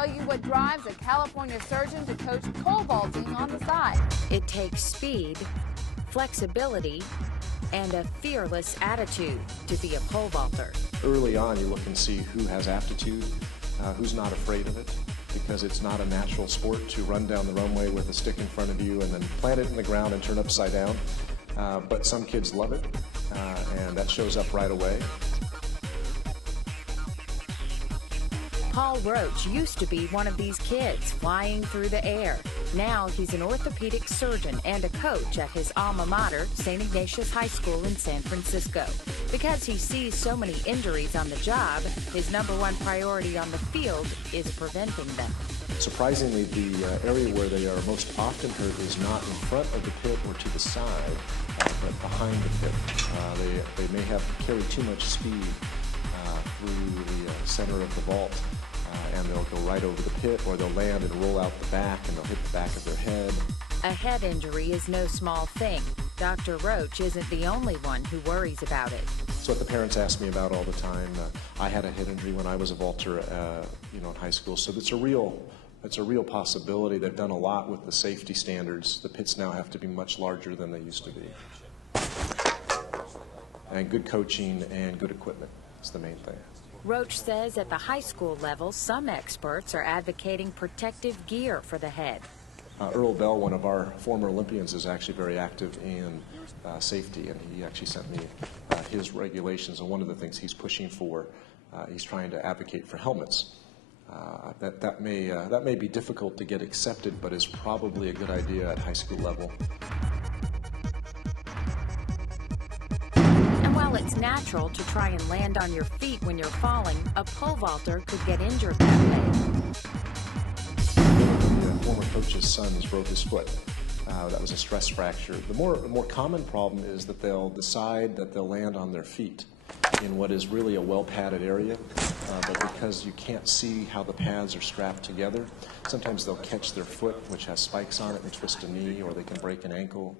tell you what drives a California surgeon to coach pole vaulting on the side. It takes speed, flexibility, and a fearless attitude to be a pole vaulter. Early on, you look and see who has aptitude, who's not afraid of it, because it's not a natural sport to run down the runway with a stick in front of you and then plant it in the ground and turn upside down. But some kids love it, and that shows up right away. Paul Roach used to be one of these kids flying through the air. Now he's an orthopedic surgeon and a coach at his alma mater, St. Ignatius High School in San Francisco. Because he sees so many injuries on the job, his #1 priority on the field is preventing them. Surprisingly, the area where they are most often hurt is not in front of the pit or to the side, but behind the pit. They may have carried too much speed through the center of the vault, and they'll go right over the pit, or they'll land and roll out the back, and they'll hit the back of their head. A head injury is no small thing. Dr. Roach isn't the only one who worries about it. It's what the parents ask me about all the time. I had a head injury when I was a vaulter, in high school, so it's a real possibility. They've done a lot with the safety standards. The pits now have to be much larger than they used to be. And good coaching and good equipment is the main thing. Roach says at the high school level, some experts are advocating protective gear for the head. Earl Bell, one of our former Olympians, is actually very active in safety, and he actually sent me his regulations, and one of the things he's pushing for, he's trying to advocate for helmets. That may be difficult to get accepted, but is probably a good idea at high school level. And while it's natural to try and land on your feet when you're falling, a pole vaulter could get injured that way. The former coach's sons broke his foot. That was a stress fracture. The more common problem is that they'll decide that they'll land on their feet in what is really a well-padded area, but because you can't see how the pads are strapped together, sometimes they'll catch their foot, which has spikes on it, and twist a knee, or they can break an ankle.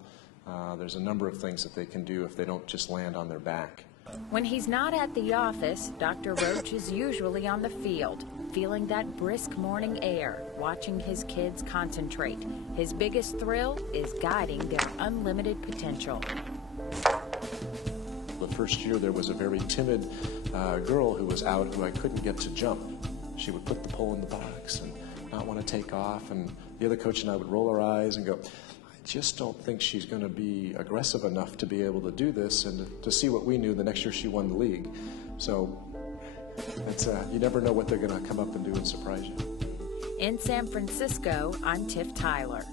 There's a number of things that they can do if they don't just land on their back. When he's not at the office, Dr. Roach is usually on the field, feeling that brisk morning air, watching his kids concentrate. His biggest thrill is guiding their unlimited potential. The first year there was a very timid girl who was out who I couldn't get to jump. She would put the pole in the box and not want to take off, and the other coach and I would roll our eyes and go, I just don't think she's going to be aggressive enough to be able to do this. And to see what we knew, the next year she won the league. So it's, you never know what they're going to come up and do and surprise you. In San Francisco, I'm Tiff Tyler.